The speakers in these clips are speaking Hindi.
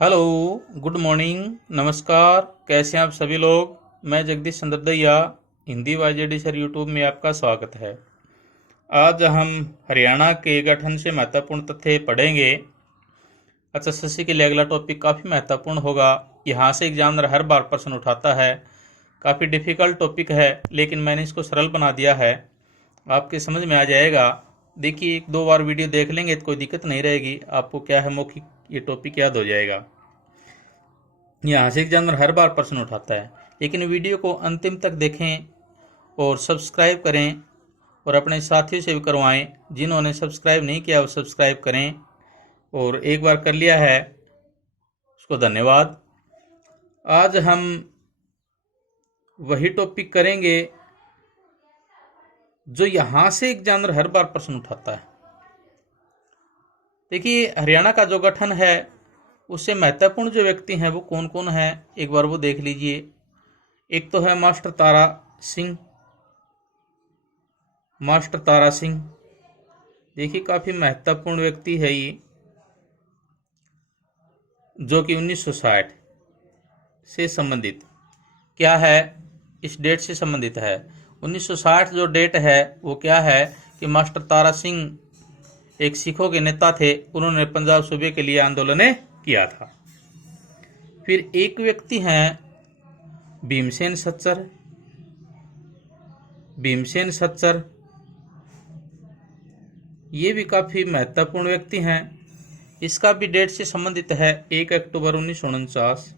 हेलो। Good morning. नमस्कार। कैसे हैं आप सभी लोग। मैं जगदीश चंद्र दहिया, हिंदी वाईजेडी सर यूट्यूब में आपका स्वागत है। आज हम हरियाणा के गठन से महत्वपूर्ण तथ्य पढ़ेंगे। एसएससी के लिए अगला टॉपिक काफ़ी महत्वपूर्ण होगा। यहाँ से एग्जामिनर हर बार प्रश्न उठाता है। काफ़ी डिफिकल्ट टॉपिक है, लेकिन मैंने इसको सरल बना दिया है, आपके समझ में आ जाएगा। देखिए, एक दो बार वीडियो देख लेंगे तो कोई दिक्कत नहीं रहेगी। आपको क्या है, मौखिक ये टॉपिक याद हो जाएगा। यहाँ से एग्जामिनर हर बार प्रश्न उठाता है, लेकिन वीडियो को अंतिम तक देखें और सब्सक्राइब करें और अपने साथियों से भी करवाएं। जिन्होंने सब्सक्राइब नहीं किया वो सब्सक्राइब करें, और एक बार कर लिया है उसको धन्यवाद। आज हम वही टॉपिक करेंगे जो यहाँ से एग्जामिनर हर बार प्रश्न उठाता है। देखिए, हरियाणा का जो गठन है उससे महत्वपूर्ण जो व्यक्ति हैं वो कौन कौन है, एक बार वो देख लीजिए। एक तो है मास्टर तारा सिंह। मास्टर तारा सिंह, देखिए काफ़ी महत्वपूर्ण व्यक्ति है ये, जो कि 1960 से संबंधित क्या है, इस डेट से संबंधित है। 1960 जो डेट है वो क्या है कि मास्टर तारा सिंह एक सिखों के नेता थे। उन्होंने पंजाब सूबे के लिए आंदोलन किया था। फिर एक व्यक्ति हैं भीमसेन सच्चर। भीमसेन सच्चर ये भी काफ़ी महत्वपूर्ण व्यक्ति हैं। इसका भी डेट से संबंधित है 1 अक्टूबर 1949।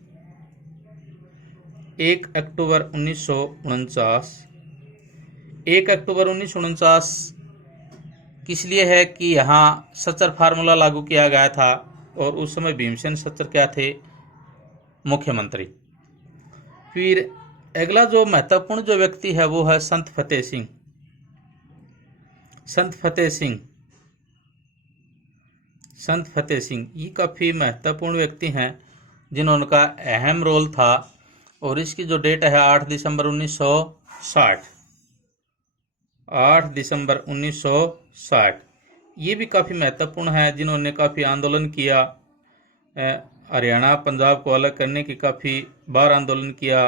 1 अक्टूबर 1949। 1 अक्टूबर 1949 किस लिए है कि यहाँ सच्चर फार्मूला लागू किया गया था, और उस समय भीमसेन सच्चर क्या थे, मुख्यमंत्री। फिर अगला जो महत्वपूर्ण जो व्यक्ति है वो है संत फतेह सिंह। संत फतेह सिंह, संत फतेह सिंह ये काफ़ी महत्वपूर्ण व्यक्ति हैं जिन्होंने का अहम रोल था। और इसकी जो डेट है 8 दिसंबर 1960। 8 दिसंबर 1960 ये भी काफ़ी महत्वपूर्ण है, जिन्होंने काफ़ी आंदोलन किया। हरियाणा पंजाब को अलग करने की काफ़ी बार आंदोलन किया,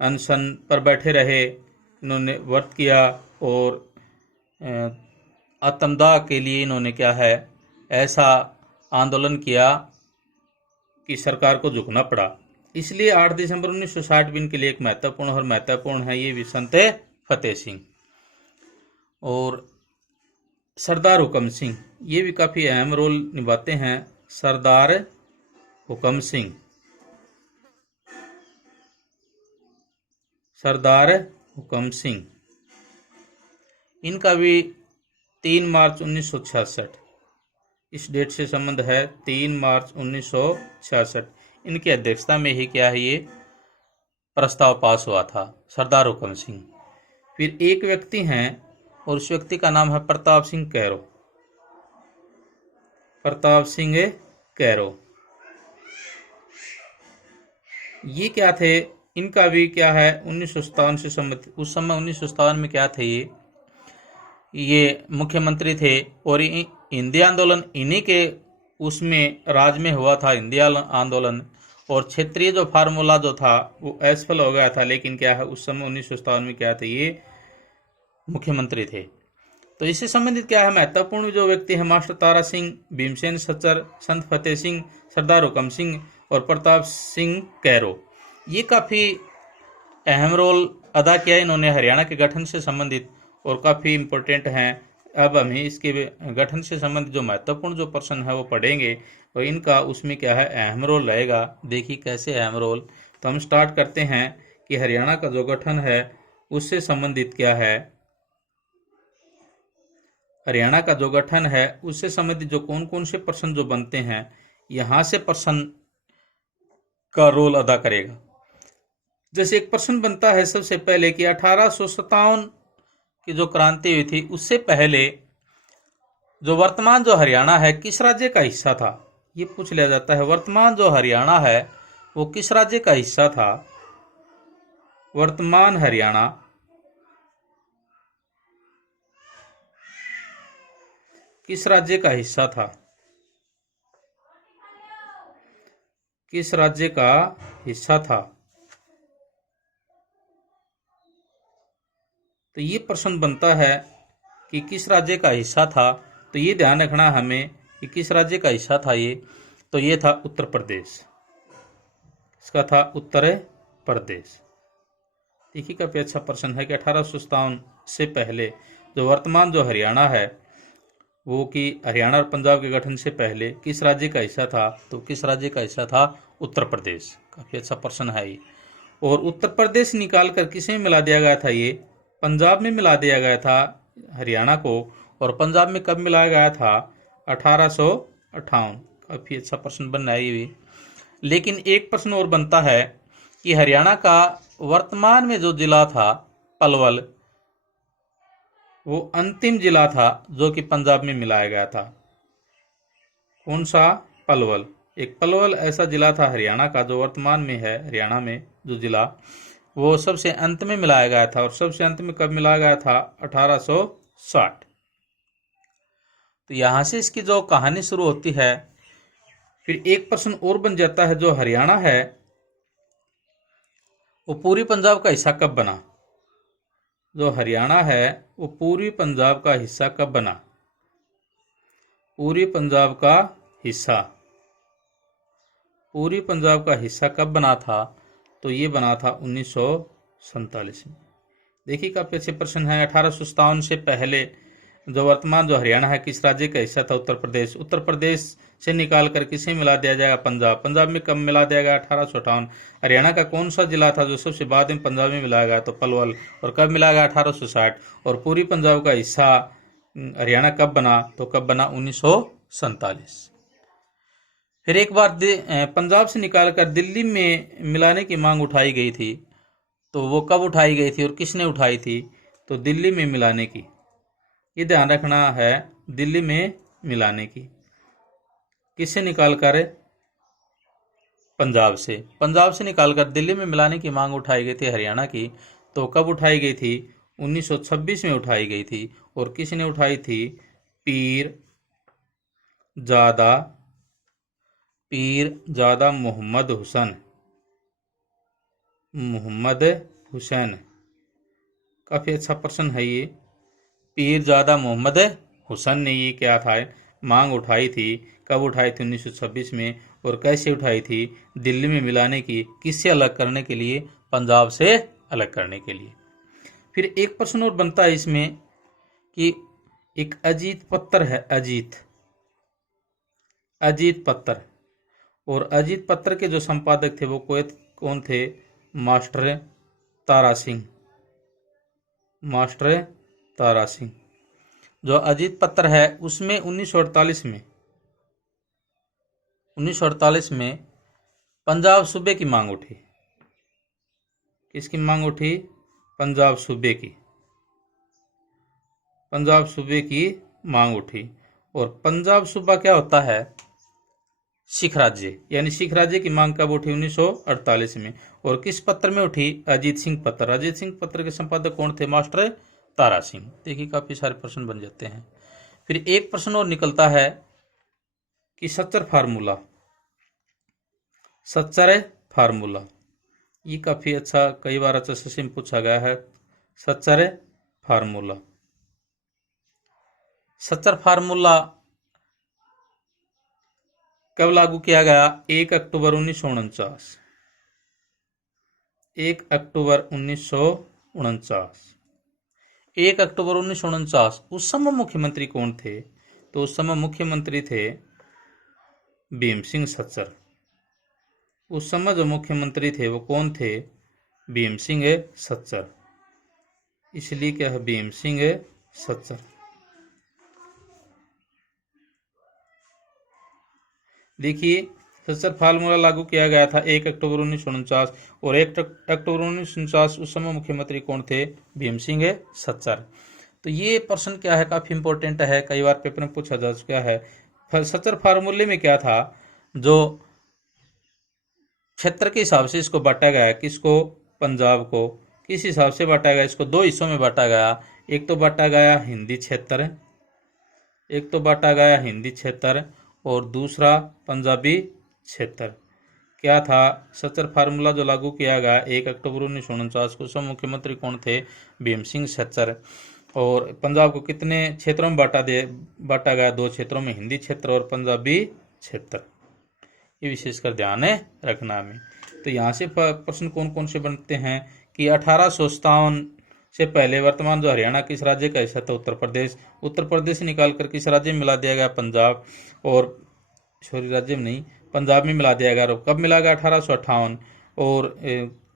अनशन पर बैठे रहे, इन्होंने व्रत किया, और आत्मदाह के लिए इन्होंने क्या है ऐसा आंदोलन किया कि सरकार को झुकना पड़ा। इसलिए 8 दिसंबर 1960 भी इनके लिए एक महत्वपूर्ण है ये भी संत फतेह सिंह। और सरदार हुकम सिंह ये भी काफ़ी अहम रोल निभाते हैं। सरदार हुकम सिंह, सरदार हुकम सिंह इनका भी 3 मार्च 1966 इस डेट से संबंध है। 3 मार्च 1966 इनकी अध्यक्षता में ही क्या है ये प्रस्ताव पास हुआ था, सरदार हुकम सिंह। फिर एक व्यक्ति हैं और उस व्यक्ति का नाम है प्रताप सिंह कैरो। प्रताप सिंह कैरो ये क्या थे, इनका भी क्या है 1957 से संबंधित। उस समय 1957 में क्या थे, ये मुख्यमंत्री थे, और हिंदी आंदोलन इन्हीं के उसमें राज में हुआ था, हिंदी आंदोलन। और क्षेत्रीय जो फार्मूला जो था वो असफल हो गया था, लेकिन क्या है उस समय 1957 में क्या थे, ये मुख्यमंत्री थे। तो इससे संबंधित क्या है महत्वपूर्ण जो व्यक्ति है, मास्टर तारा सिंह, भीमसेन सच्चर, संत फतेह सिंह, सरदार हुकम सिंह और प्रताप सिंह कैरो ये काफ़ी अहम रोल अदा किया इन्होंने हरियाणा के गठन से संबंधित, और काफ़ी इम्पोर्टेंट हैं। अब हम इसके गठन से संबंधित जो महत्वपूर्ण जो प्रश्न है वो पढ़ेंगे, और इनका उसमें क्या है अहम रोल रहेगा। देखिए कैसे अहम रोल। तो हम स्टार्ट करते हैं कि हरियाणा का जो गठन है उससे संबंधित क्या है। हरियाणा का जो गठन है उससे संबंधित जो कौन कौन से प्रश्न जो बनते हैं, यहाँ से प्रश्न का रोल अदा करेगा। जैसे एक प्रश्न बनता है सबसे पहले कि 1857 की जो क्रांति हुई थी उससे पहले जो वर्तमान जो हरियाणा है किस राज्य का हिस्सा था, ये पूछ लिया जाता है। वर्तमान जो हरियाणा है वो किस राज्य का हिस्सा था। वर्तमान हरियाणा किस राज्य का हिस्सा था। किस राज्य का हिस्सा था? तो ये प्रश्न बनता है कि किस राज्य का हिस्सा था। तो ये ध्यान रखना हमें कि किस राज्य का हिस्सा था ये। तो ये था उत्तर प्रदेश, इसका था उत्तर प्रदेश। देखिए काफी अच्छा प्रश्न है कि 1857 से पहले जो वर्तमान जो हरियाणा है वो कि हरियाणा और पंजाब के गठन से पहले किस राज्य का हिस्सा था? तो किस राज्य का हिस्सा था? उत्तर प्रदेश। काफी अच्छा प्रश्न है ये। और उत्तर प्रदेश निकाल कर किसे मिला दिया गया था? ये पंजाब में मिला दिया गया था हरियाणा को। और पंजाब में कब मिलाया गया था? 1858। काफी अच्छा प्रश्न बन रहा है ये भी। लेकिन एक प्रश्न और बनता है कि हरियाणा का वर्तमान में जो जिला था पलवल, वो अंतिम जिला था जो कि पंजाब में मिलाया गया था। कौन सा? पलवल। एक पलवल ऐसा जिला था हरियाणा का जो वर्तमान में है हरियाणा में जो जिला, वो सबसे अंत में मिलाया गया था। और सबसे अंत में कब मिलाया गया था? 1860। तो यहां से इसकी जो कहानी शुरू होती है। फिर एक प्रश्न और बन जाता है, जो हरियाणा है वो पूरी पंजाब का हिस्सा कब बना? जो हरियाणा है वो पूरी पंजाब का हिस्सा कब बना? पूरी पंजाब का हिस्सा, पूरी पंजाब का हिस्सा कब बना था? तो ये बना था 1947 में। देखिए काफी अच्छे प्रश्न है। 1857 से पहले जो वर्तमान जो हरियाणा है किस राज्य का हिस्सा था? उत्तर प्रदेश। उत्तर प्रदेश से निकाल कर किसे मिला दिया जाएगा? पंजाब। पंजाब में कब मिला दिया गया? 1858। हरियाणा का कौन सा जिला था जो सबसे बाद में पंजाब में मिलाया गया? तो पलवल। और कब मिलाया गया? 1860। और पूरी पंजाब का हिस्सा हरियाणा कब बना? तो कब बना? 1947। फिर एक बार पंजाब से निकालकर दिल्ली में मिलाने की मांग उठाई गई थी। तो वो कब उठाई गई थी और किसने उठाई थी? तो दिल्ली में मिलाने की। ये ध्यान रखना है, दिल्ली में मिलाने की। किससे निकालकर? पंजाब से। पंजाब से निकालकर दिल्ली में मिलाने की मांग उठाई गई थी हरियाणा की। तो कब उठाई गई थी? 1926 में उठाई गई थी। और किसने उठाई थी? पीर जादा मोहम्मद हुसैन। काफी अच्छा प्रश्न है ये। पीर जादा मोहम्मद हुसैन ने ये क्या था? मांग उठाई थी। कब उठाई थी? 1926 में। और कैसे उठाई थी? दिल्ली में मिलाने की। किससे अलग करने के लिए? पंजाब से अलग करने के लिए। फिर एक प्रश्न और बनता है इसमें कि एक अजीत पत्र है, अजीत पत्र। और अजीत पत्र के जो संपादक थे वो कौन थे? मास्टर तारा सिंह। जो अजीत पत्र है उसमें 1948 में पंजाब सूबे की मांग उठी। किसकी मांग उठी? पंजाब सूबे की मांग उठी। और पंजाब सूबा क्या होता है? सिख राज्य। यानी सिख राज्य की मांग कब उठी? 1948 में। और किस पत्र में उठी? अजीत सिंह पत्र। अजीत सिंह पत्र के संपादक कौन थे? मास्टर तारा सिंह। देखिए काफी सारे प्रश्न बन जाते हैं। फिर एक प्रश्न और निकलता है कि सच्चर फार्मूला। ये काफी अच्छा, कई बार अच्छा से पूछा गया है। सच्चर फार्मूला कब लागू किया गया? 1 अक्टूबर 1949। 1 अक्टूबर 1949। 1 अक्टूबर 1949। उस समय मुख्यमंत्री कौन थे? तो उस समय मुख्यमंत्री थे भीम सिंह सच्चर। उस समय जो मुख्यमंत्री थे वो कौन थे? भीम सिंह सच्चर। इसलिए क्या है? भीम सिंह सच्चर। देखिए सच्चर फार्मूला लागू किया गया था 1 अक्टूबर 1949। और 1 अक्टूबर 1949 उस समय मुख्यमंत्री कौन थे? भीम सिंह सच्चर। तो ये प्रश्न क्या है? काफी इंपॉर्टेंट है, कई बार पेपर में पूछा जा चुका है। सच्चर फार्मूले में क्या था? जो क्षेत्र के हिसाब से इसको बांटा गया है। किसको? पंजाब को। किस हिसाब से बांटा गया? इसको दो हिस्सों में बांटा गया। एक तो बांटा गया हिंदी क्षेत्र और दूसरा पंजाबी क्षेत्र। क्या था? सचर फार्मूला जो लागू किया गया 1 अक्टूबर 1949 को, सब मुख्यमंत्री कौन थे? भीम सिंह सचर। और पंजाब को कितने क्षेत्रों में बांटा गया? 2 क्षेत्रों में, हिंदी क्षेत्र और पंजाबी क्षेत्र। ये विशेषकर ध्यान रखना हमें। तो यहाँ से प्रश्न कौन कौन से बनते हैं कि 1857 से पहले वर्तमान जो हरियाणा किस राज्य का हिस्सा था? उत्तर प्रदेश। उत्तर प्रदेश निकालकर किस राज्य में मिला दिया गया? पंजाब। और राज्य में नहीं, पंजाब में मिला दिया गया। और कब मिला गया? 1858। और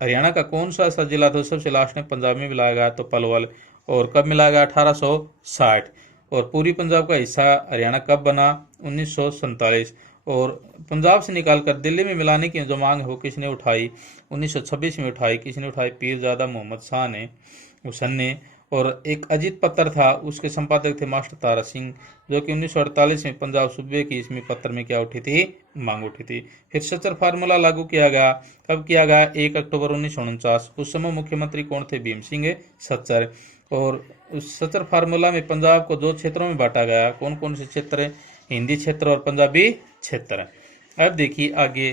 हरियाणा का कौन सा ऐसा जिला था सबसे लास्ट में पंजाब में मिलाया गया? तो पलवल। और कब मिला गया? 1860। और पूरी पंजाब का हिस्सा हरियाणा कब बना? 1947। और पंजाब से निकालकर दिल्ली में मिलाने की जो मांग है वो किसने उठाई? 1926 में उठाई। किसने उठाई? पीरजादा मोहम्मद शाह ने, हुसैन ने। और एक अजीत पत्र था, उसके संपादक थे मास्टर तारा सिंह, जो कि 1948 में पंजाब सूबे की इसमें पत्र में क्या उठी थी? मांग उठी थी। फिर सचर फार्मूला लागू किया गया। कब किया गया? 1 अक्टूबर 1949। उस समय मुख्यमंत्री कौन थे? भीम सिंह सचर। और उस सचर फार्मूला में पंजाब को 2 क्षेत्रों में बांटा गया। कौन कौन से क्षेत्र? हिंदी क्षेत्र और पंजाबी क्षेत्र। अब देखिए आगे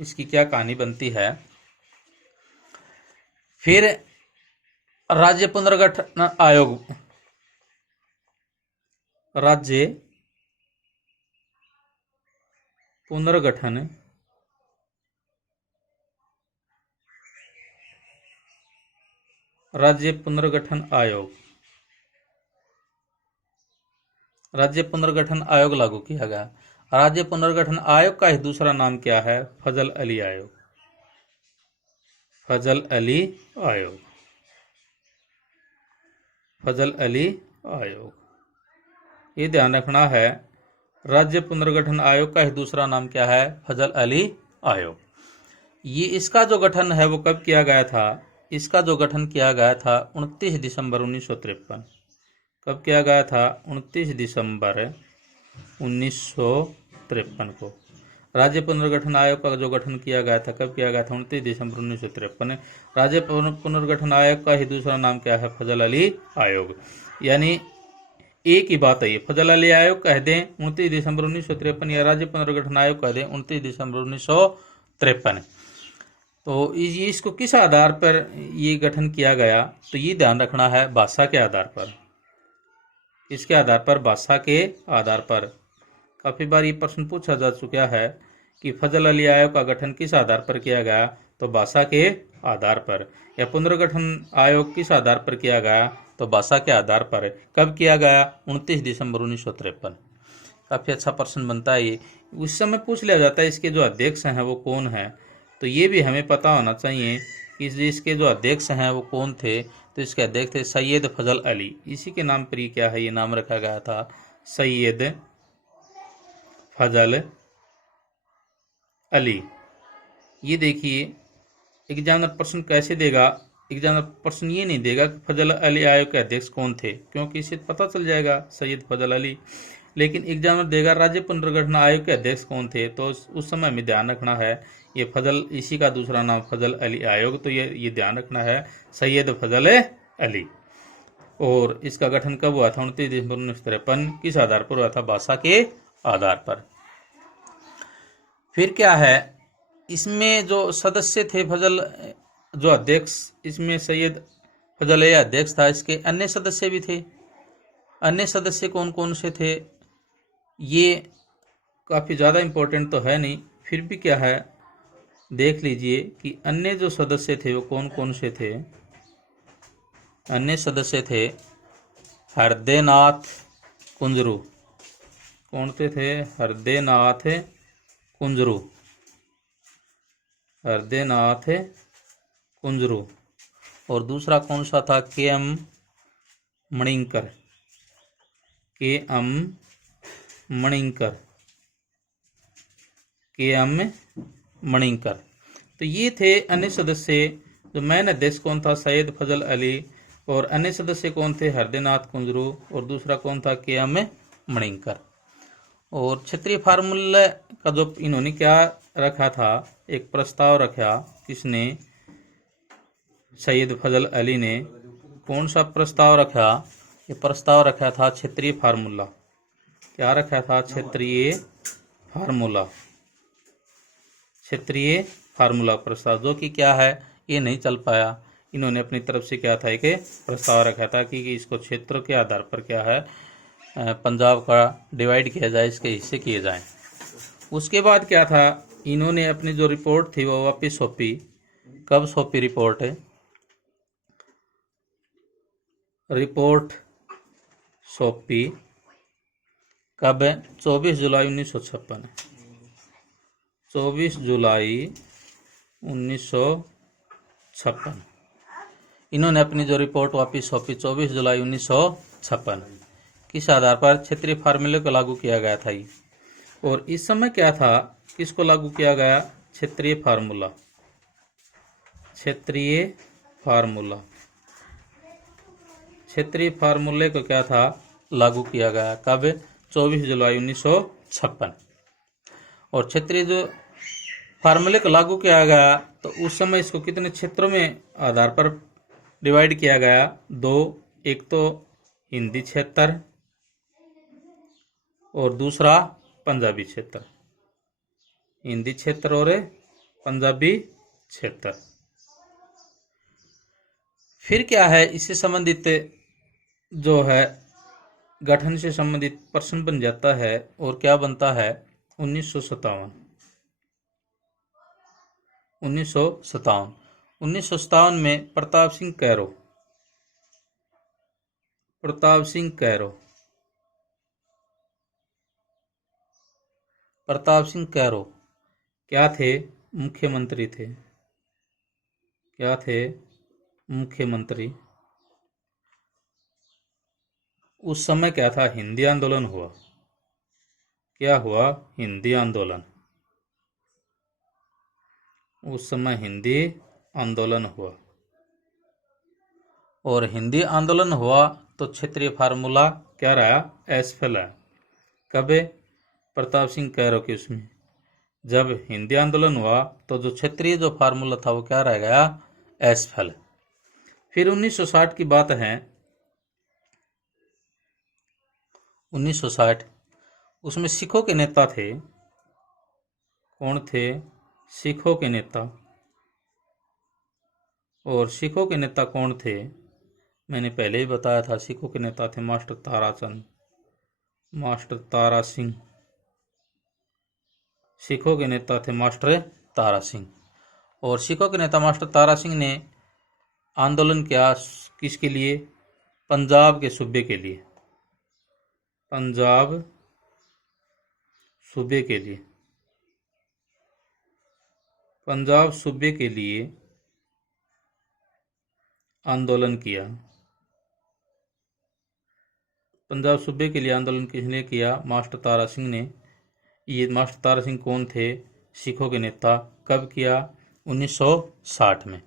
इसकी क्या कहानी बनती है। फिर राज्य पुनर्गठन आयोग, राज्य पुनर्गठन राज्य पुनर्गठन आयोग, राज्य पुनर्गठन आयोग लागू किया गया। राज्य पुनर्गठन आयोग का ही दूसरा नाम क्या है? फजल अली आयोग। फजल अली आयोग। फजल अली आयोग, ये ध्यान रखना है। राज्य पुनर्गठन आयोग का ही दूसरा नाम क्या है? फजल अली आयोग। ये इसका जो गठन है वो कब किया गया था? इसका जो गठन किया गया था 29 दिसंबर 1953। कब किया गया था? 29 दिसंबर 1953 को। राज्य पुनर्गठन आयोग का जो गठन किया गया था कब किया गया था? 29 दिसंबर 1953। राज्य पुनर्गठन आयोग का ही दूसरा नाम क्या है? फजल अली आयोग। यानी एक ही बात है, ये फजल अली आयोग कह दें 29 दिसंबर 1953 या राज्य पुनर्गठन आयोग कह दें 29 दिसंबर 1953। तो इसको किस आधार पर ये गठन किया गया? तो ये ध्यान रखना है, भाषा के आधार पर। इसके आधार पर, भाषा के आधार पर। काफी बार ये प्रश्न पूछा जा चुका है कि फजल अली आयोग का गठन किस आधार पर किया गया? तो भाषा के आधार पर। या पुनर्गठन आयोग किस आधार पर किया गया? तो भाषा के आधार पर। कब किया गया? 29 दिसंबर 1953। काफी अच्छा प्रश्न बनता है ये। उस समय पूछ लिया जाता है इसके जो अध्यक्ष हैं वो कौन है, तो ये भी हमें पता होना चाहिए कि इसके जो अध्यक्ष हैं वो कौन थे। तो इसके अध्यक्ष थे सैयद फजल अली। इसी के नाम पर ही क्या है, ये नाम रखा गया था, सैयद फजल अली। ये देखिए एग्जामिनर प्रश्न कैसे देगा? एग्जामिनर प्रश्न ये नहीं देगा कि फजल अली आयोग के अध्यक्ष कौन थे, क्योंकि इससे पता चल जाएगा सैयद फजल अली। लेकिन एग्जामिनर देगा राज्य पुनर्गठन आयोग के अध्यक्ष कौन थे, तो उस समय हमें ध्यान रखना है ये फजल, इसी का दूसरा नाम फजल अली आयोग। तो ये ध्यान रखना है सैयद फजल अली। और इसका गठन कब हुआ था? 29 दिसंबर 1953। किस आधार पर हुआ था? भाषा के आधार पर। फिर क्या है, इसमें जो सदस्य थे फजल, जो अध्यक्ष, इसमें सैयद फजल अली अध्यक्ष था, इसके अन्य सदस्य भी थे। अन्य सदस्य कौन कौन से थे? ये काफ़ी ज़्यादा इम्पोर्टेंट तो है नहीं, फिर भी क्या है देख लीजिए कि अन्य जो सदस्य थे वो कौन कौन से थे। अन्य सदस्य थे हरदेनाथ कुंजरू। कौन से थे? हरदेनाथ कुंजरू। हरदेनाथ कुंजरू। और दूसरा कौन सा था? के.एम. मणिंकर। के.एम. मणिंकर। के.एम. मणिंकर। तो ये थे अन्य सदस्य। जो मेन अध्यक्ष कौन था? सैयद फजल अली। और अन्य सदस्य कौन थे? हरदेनाथ कुंजरू। और दूसरा कौन था? के.एम. मणिंकर। और क्षेत्रीय फार्मूला का जो इन्होंने क्या रखा था, एक प्रस्ताव रखा। किसने? सैयद फजल अली ने। कौन सा प्रस्ताव रखा? ये प्रस्ताव रखा था क्षेत्रीय फार्मूला। क्या रखा था? क्षेत्रीय फार्मूला। क्षेत्रीय फार्मूला प्रस्ताव, जो कि क्या है, ये नहीं चल पाया। इन्होंने अपनी तरफ से क्या था, एक प्रस्ताव रखा था कि इसको क्षेत्र के आधार पर क्या है, पंजाब का डिवाइड किया जाए, इसके हिस्से किए जाएं। उसके बाद क्या था, इन्होंने अपनी जो रिपोर्ट थी वो वापस सौंपी। कब सौंपी रिपोर्ट? रिपोर्ट सौंपी कब? 24 जुलाई 1956। 24 जुलाई 1956 इन्होंने अपनी जो रिपोर्ट वापस सौंपी 24 जुलाई 1956। किस आधार पर? क्षेत्रीय फार्मूले को लागू किया गया था ये। और इस समय क्या था, किसको लागू किया गया? क्षेत्रीय फार्मूला। क्षेत्रीय फार्मूला, क्षेत्रीय फार्मूले को क्या था, लागू किया गया। कब? 24 जुलाई 1956। और क्षेत्रीय जो फार्मूले को लागू किया गया तो उस समय इसको कितने क्षेत्रों में आधार पर डिवाइड किया गया? दो, एक तो हिंदी क्षेत्र और दूसरा पंजाबी क्षेत्र। हिंदी क्षेत्र और पंजाबी क्षेत्र। फिर क्या है, इससे संबंधित जो है गठन से संबंधित प्रश्न बन जाता है और क्या बनता है? 1957 में प्रताप सिंह कैरो क्या थे? मुख्यमंत्री थे। क्या थे? मुख्यमंत्री। उस समय क्या था, हिंदी आंदोलन हुआ। क्या हुआ? हिंदी आंदोलन। उस समय हिंदी आंदोलन हुआ। और हिंदी आंदोलन हुआ तो क्षेत्रीय फार्मूला क्या रहा? एसफेल है। कब? प्रताप सिंह कैरो के उसमें जब हिंदी आंदोलन हुआ तो जो क्षेत्रीय जो फार्मूला था वो क्या रह गया? एसफेल। फिर 1960 की बात है। 1960 उसमें सिखों के नेता थे। कौन थे? सिखों के नेता। और सिखों के नेता कौन थे? मैंने पहले ही बताया था। सिखों के नेता थे मास्टर तारा सिंह। सिखों के नेता थे मास्टर तारा सिंह। और सिखों के नेता मास्टर तारा सिंह ने आंदोलन किया किसके लिए? पंजाब के सूबे के लिए। पंजाब सूबे के लिए। पंजाब सूबे के लिए आंदोलन किया। पंजाब सूबे के लिए आंदोलन किसने किया? मास्टर तारा सिंह ने। ये मास्टर तारा सिंह कौन थे? सिखों के नेता। कब किया? 1960 में।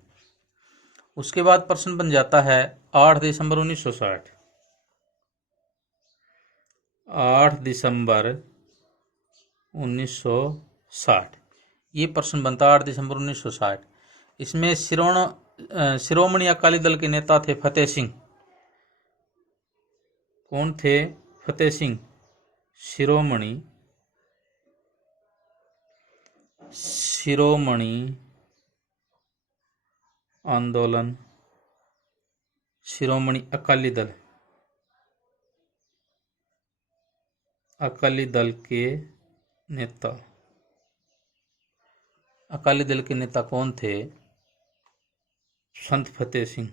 उसके बाद प्रश्न बन जाता है 8 दिसंबर 1960। 8 दिसंबर 1960 ये प्रश्न बनता है 8 दिसंबर 1960। इसमें शिरोमणि अकाली दल के नेता थे फतेह सिंह। कौन थे? फतेह सिंह। शिरोमणि आंदोलन, शिरोमणि अकाली दल के नेता। अकाली दल के नेता कौन थे? संत फतेह सिंह।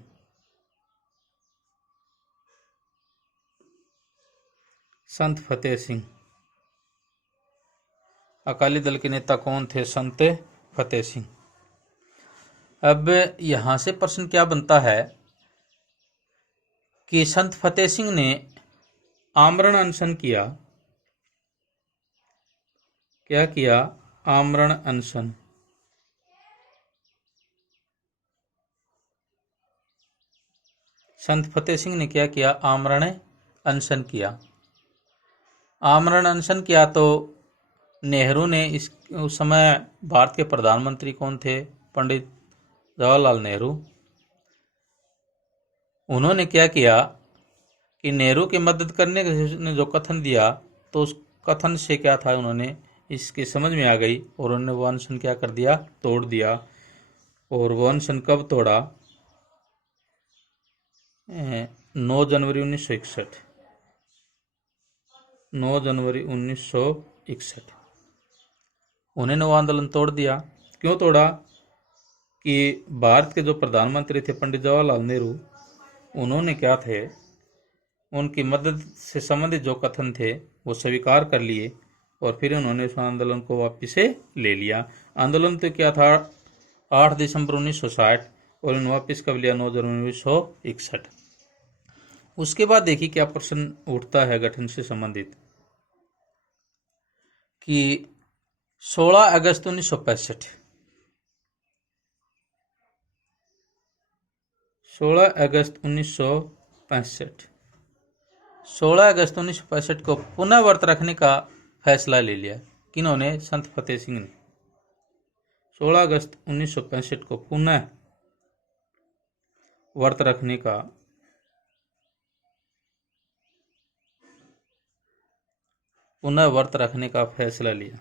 संत फतेह सिंह। अकाली दल के नेता कौन थे? संत फतेह सिंह। अब यहां से प्रश्न क्या बनता है कि संत फतेह सिंह ने आमरण अनशन किया। क्या किया? आमरण अनशन। संत फतेह सिंह ने क्या किया? आमरण अनशन किया। आमरण अनशन किया तो नेहरू ने उस समय भारत के प्रधानमंत्री कौन थे? पंडित जवाहरलाल नेहरू। उन्होंने क्या किया कि नेहरू की मदद करने ने जो कथन दिया तो उस कथन से क्या था, उन्होंने इसके समझ में आ गई और उन्होंने वो अनशन क्या कर दिया, तोड़ दिया। और वो अनशन कब तोड़ा, 9 जनवरी 1961, 9 जनवरी 1961 उन्होंने वो आंदोलन तोड़ दिया। क्यों तोड़ा कि भारत के जो प्रधानमंत्री थे पंडित जवाहरलाल नेहरू, उन्होंने क्या थे, उनकी मदद से संबंधित जो कथन थे वो स्वीकार कर लिए और फिर उन्होंने उस आंदोलन को वापस से ले लिया। आंदोलन तो क्या था, 8 दिसंबर 1960 और उन्होंने वापस कब लिया, 9 जनवरी 1961। उसके बाद देखिए क्या प्रश्न उठता है गठन से संबंधित कि 16 अगस्त 1965, 16 अगस्त 1965, 16 अगस्त 1965 को पुनः व्रत रखने का फैसला ले लिया। किन्होंने, संत फतेह सिंह ने। 16 अगस्त 1965 को पुनः व्रत रखने का फैसला लिया।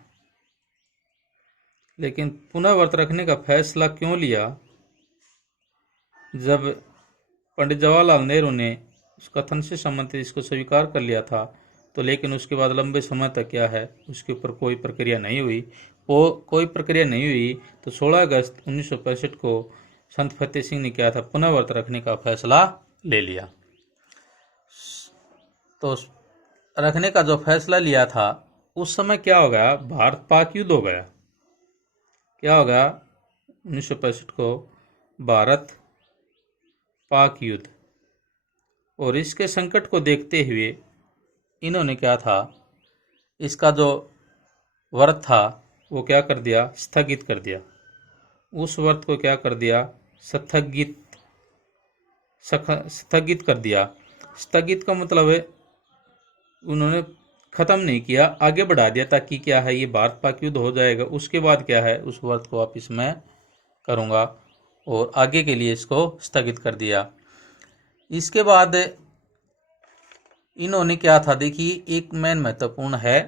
लेकिन पुनः व्रत रखने का फैसला क्यों लिया, जब पंडित जवाहरलाल नेहरू ने उस कथन से संबंधित इसको स्वीकार कर लिया था, तो लेकिन उसके बाद लंबे समय तक क्या है, उसके ऊपर कोई प्रक्रिया नहीं हुई। वो कोई प्रक्रिया नहीं हुई तो 16 अगस्त 1965 को संत फतेह सिंह ने क्या था, पुनः व्रत रखने का फैसला ले लिया। तो रखने का जो फैसला लिया था, उस समय क्या हो गया, भारत पाक युद्ध हो गया। क्या हो गया, 1965 को भारत पाक युद्ध। और इसके संकट को देखते हुए इन्होंने क्या था, इसका जो व्रत था वो क्या कर दिया, स्थगित कर दिया। उस व्रत को क्या कर दिया, स्थगित कर दिया। स्थगित का मतलब है उन्होंने खत्म नहीं किया, आगे बढ़ा दिया, ताकि क्या है, ये भारत पाक युद्ध हो जाएगा, उसके बाद क्या है, उस व्रत को वापिस मैं करूँगा, और आगे के लिए इसको स्थगित कर दिया। इसके बाद इन्होंने क्या था, देखिए एक मेन महत्वपूर्ण है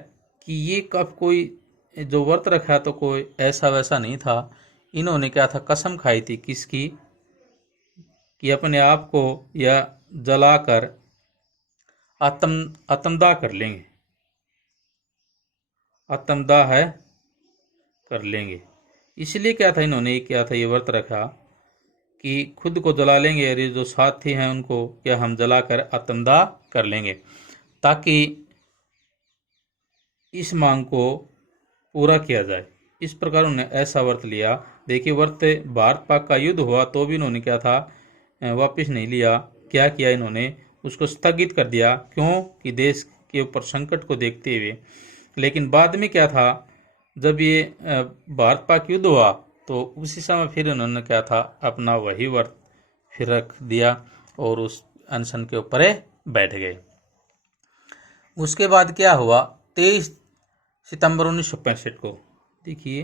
कि ये कब कोई जो व्रत रखा तो कोई ऐसा वैसा नहीं था। इन्होंने क्या था, कसम खाई थी किसकी, कि अपने आप को या जलाकर आत्मदाह कर लेंगे, आत्मदाह है कर लेंगे। इसलिए क्या था, इन्होंने क्या था, ये व्रत रखा कि खुद को जला लेंगे और ये जो साथी हैं उनको क्या हम जलाकर आत्मदाह कर लेंगे, ताकि इस मांग को पूरा किया जाए। इस प्रकार उन्होंने ऐसा व्रत लिया। देखिए व्रत, भारत पाक का युद्ध हुआ तो भी इन्होंने क्या था, वापस नहीं लिया। क्या किया इन्होंने, उसको स्थगित कर दिया। क्यों कि देश के ऊपर संकट को देखते हुए। लेकिन बाद में क्या था, जब ये भारत पाक युद्ध हुआ तो उसी समय फिर इन्होंने क्या था, अपना वही व्रत फिर रख दिया और उस अनशन के ऊपर बैठ गए। उसके बाद क्या हुआ, 23 सितंबर 1965 को, देखिए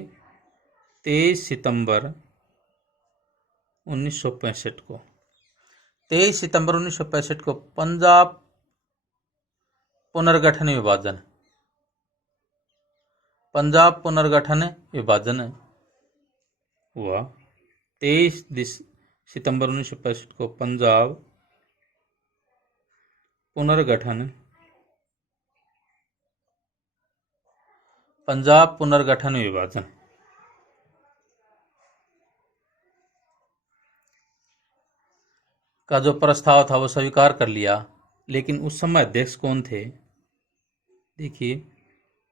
23 सितंबर 1965 को, 23 सितंबर 1965 को पंजाब पुनर्गठन विभाजन, पंजाब पुनर्गठन विभाजन हुआ। 23 सितंबर 1965 को पंजाब पुनर्गठन विभाजन का जो प्रस्ताव था वो स्वीकार कर लिया। लेकिन उस समय अध्यक्ष कौन थे, देखिए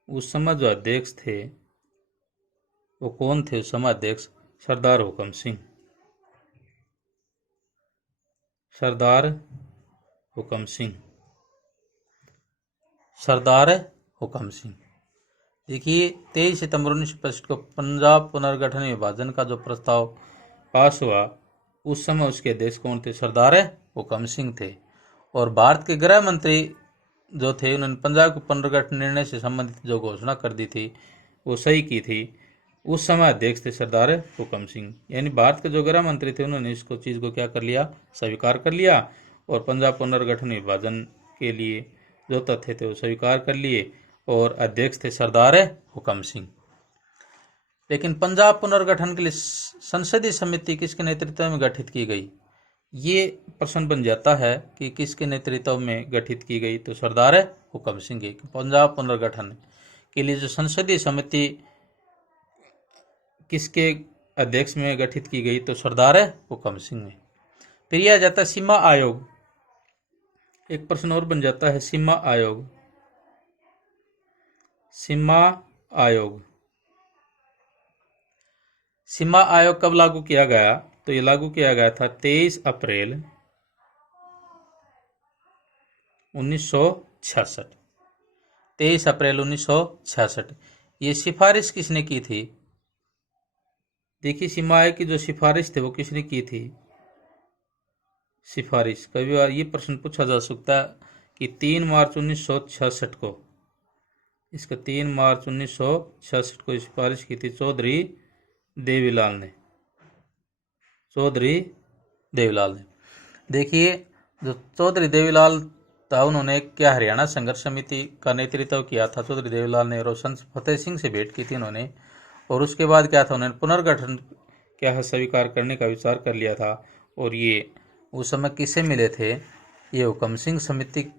उस समय जो अध्यक्ष थे वो कौन थे, उस समय अध्यक्ष सरदार हुकम सिंह, सरदार हुकम सिंह, सरदार हुकम सिंह। देखिए 23 सितंबर 1965 को पंजाब पुनर्गठन विभाजन का जो प्रस्ताव पास हुआ, उस समय उसके अध्यक्ष कौन थे, सरदार हुकम सिंह थे। और भारत के गृह मंत्री जो थे, उन्होंने पंजाब के पुनर्गठन निर्णय से संबंधित जो घोषणा कर दी थी वो सही की थी। उस समय अध्यक्ष थे सरदार हुकम सिंह। यानी भारत के जो गृह मंत्री थे उन्होंने इसको चीज़ को क्या कर लिया, स्वीकार कर लिया, और पंजाब पुनर्गठन विभाजन के लिए जो तथ्य थे वो स्वीकार कर लिए। और अध्यक्ष थे सरदार हुकम सिंह। लेकिन पंजाब पुनर्गठन के लिए संसदीय समिति किसके नेतृत्व में गठित की गई? ये प्रश्न बन जाता है कि किसके नेतृत्व में गठित की गई, तो सरदार हुकम सिंह की। पंजाब पुनर्गठन के लिए जो संसदीय समिति किसके अध्यक्ष में गठित की गई, तो सरदार हुकम सिंह ने। फिर यह जाता है सीमा आयोग। एक प्रश्न और बन जाता है सीमा आयोग। सीमा आयोग, सीमा आयोग कब लागू किया गया? तो ये लागू किया गया था 23 अप्रैल 1966। 23 अप्रैल 1966। ये सिफारिश किसने की थी? देखिए, सीमा आयोग की जो सिफारिश थी वो किसने की थी? सिफारिश कभी बार ये प्रश्न पूछा जा सकता है कि 3 मार्च 1966 को, इसका 3 मार्च 1966 को सिफारिश की थी चौधरी देवीलाल ने। चौधरी देवीलाल ने। देखिए, जो चौधरी देवीलाल था उन्होंने क्या हरियाणा संघर्ष समिति का नेतृत्व किया था चौधरी देवीलाल ने, और संत फतेह सिंह से भेंट की थी उन्होंने। और उसके बाद क्या था, उन्होंने पुनर्गठन क्या है स्वीकार करने का विचार कर लिया था। और ये उस समय किससे मिले थे? ये हुकम सिंह समिति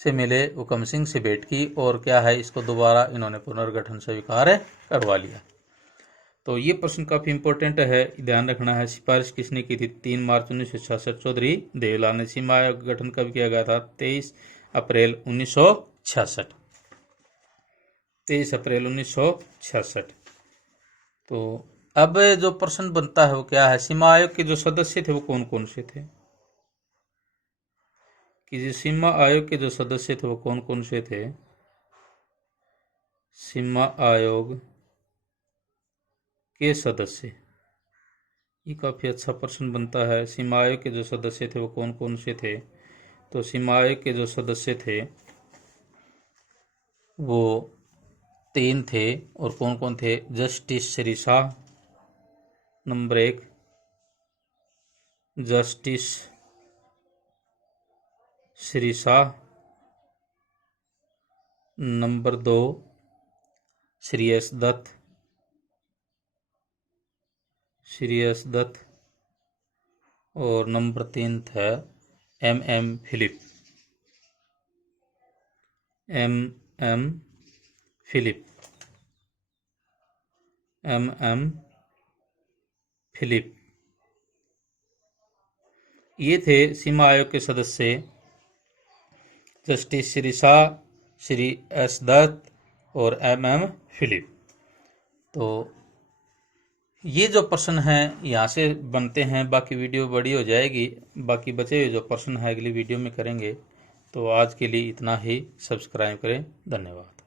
से मिले, हुकम सिंह से भेंट की, और क्या है इसको दोबारा इन्होंने पुनर्गठन स्वीकार करवा लिया। तो ये प्रश्न काफी इंपॉर्टेंट है, ध्यान रखना है। सिफारिश किसने की थी? 3 मार्च 1966 चौधरी देवीलाल ने। सीमा आयोग गठन कब किया गया था? 23 अप्रैल 1966। 23 अप्रैल 1966। तो अब जो प्रश्न बनता है वो क्या है, सीमा आयोग के जो सदस्य थे वो कौन कौन से थे? कि जो सीमा आयोग के जो सदस्य थे वो कौन कौन से थे? सीमा आयोग के सदस्य, ये काफी अच्छा प्रश्न बनता है। सीमा आयोग के जो सदस्य थे वो कौन कौन से थे? तो सीमा आयोग के जो सदस्य थे वो 3 थे, और कौन कौन थे? Justice Shri Shah number 1, justice Shri Shah number 2, Shri S Dutt, Shri S Dutt, और नंबर 3 था M Philip, M Philip, M Philip. ये थे सीमा आयोग के सदस्य, जस्टिस श्री शाह, श्री एस दत्त और एम फिलिप। तो ये जो प्रश्न हैं यहाँ से बनते हैं। बाकी वीडियो बड़ी हो जाएगी, बाकी बचे हुए जो प्रश्न है अगली वीडियो में करेंगे। तो आज के लिए इतना ही। सब्सक्राइब करें। धन्यवाद।